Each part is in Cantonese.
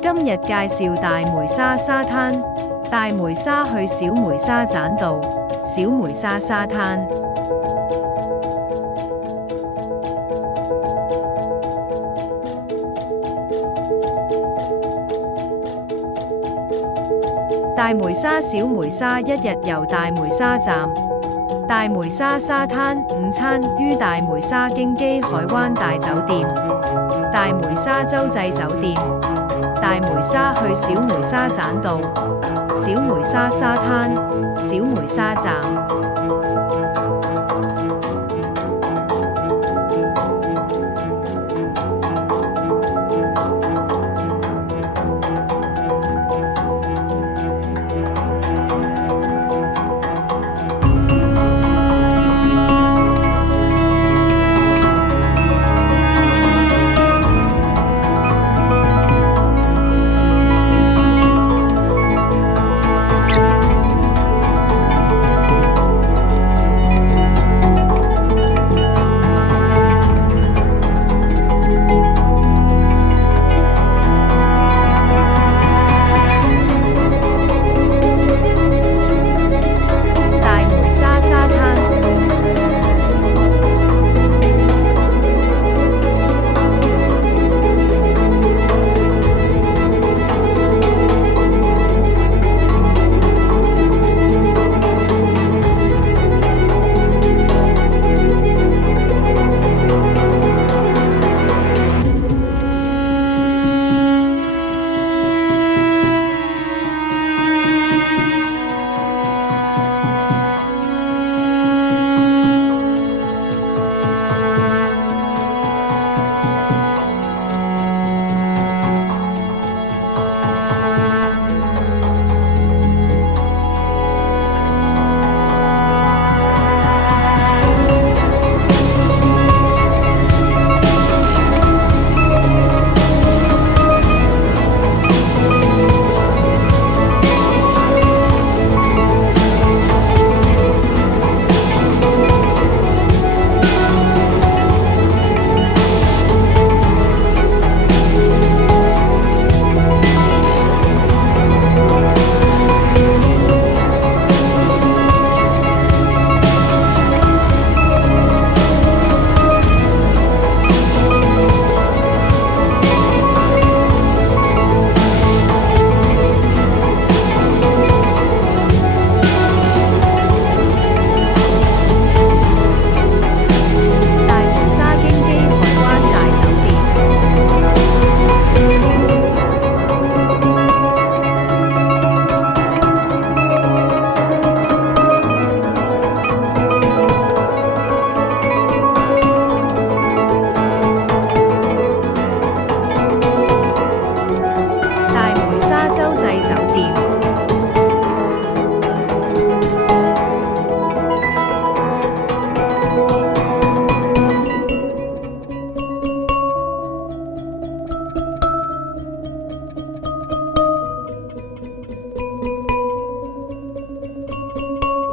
今日介紹大梅沙沙灘。大梅沙去小梅沙棧道，小梅沙沙灘。大梅沙小梅沙一日遊大梅沙站。大梅沙沙灘午餐於大梅沙京基海灣大酒店、大梅沙洲際酒店。大梅沙去小梅沙棧道，小梅沙沙灘，小梅沙站。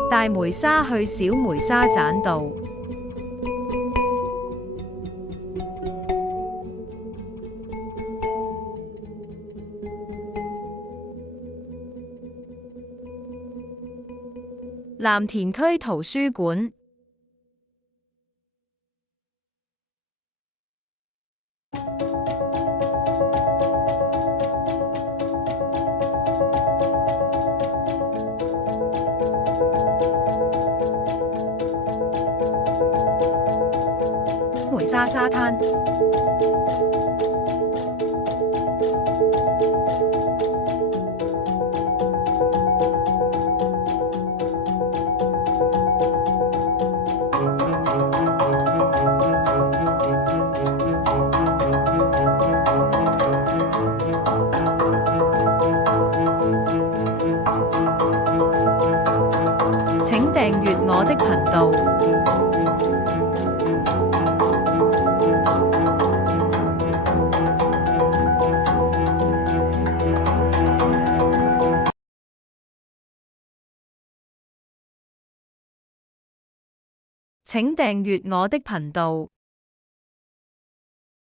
大梅沙去小梅沙棧道。藍田區圖書館。梅沙沙灘。請訂閱我的頻道。請訂閱我的頻道。